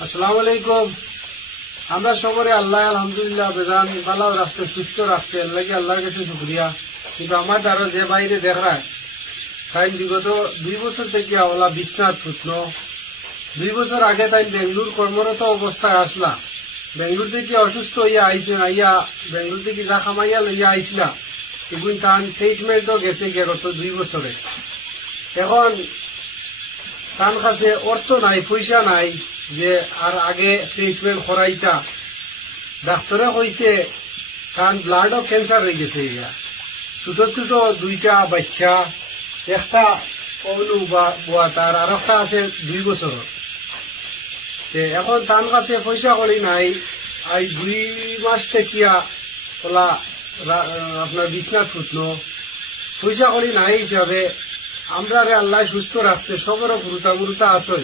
আসসালামু আলাইকুম। আমরা সবরে আল্লাহ আলহামদুলিল্লাহ বেদান ভালো রাস্তায় সুস্থ রাখছে, আল্লাহকে আল্লাহর কাছে শুক্রিয়া। কিন্তু আমার দ্বারা যে বাইরে দেখা তাই বিগত 2 বছর থেকে ওলা বিছনাথ ফুটনো। 2 বছর আগে তাই বেঙ্গলুর কর্মরত অবস্থায় আসলা। বেঙ্গলুর থেকে অসুস্থ হইয়া আইসেন, আইয়া বেঙ্গলুর থেকে যা খামাইয়া লইয়া আইসলা এগুন তার ট্রিটমেন্টও গেছে গত 2 বছরে। এখন তার কাছে অর্থ নাই, পয়সা নাই যে আর আগে ট্রিটমেন্ট করাইতা। ডাক্তারে কইছে তার ব্লাডও ক্যান্সার হয়ে গেছে। ছোট ছোট 2টা বাচ্চা, একটা অবলু বুয়া তার, আর একটা আছে 2 বছর। এখন তার কাছে পয়সা করি নাই। আই 2 মাস থেকে ওলা আপনার বিছনাথ ফুটলো, পয়সা করি নাই হিসাবে আমরা আল্লাহ সুস্থ রাখছে। সবেরও গুরুতা গুরুতা আছে।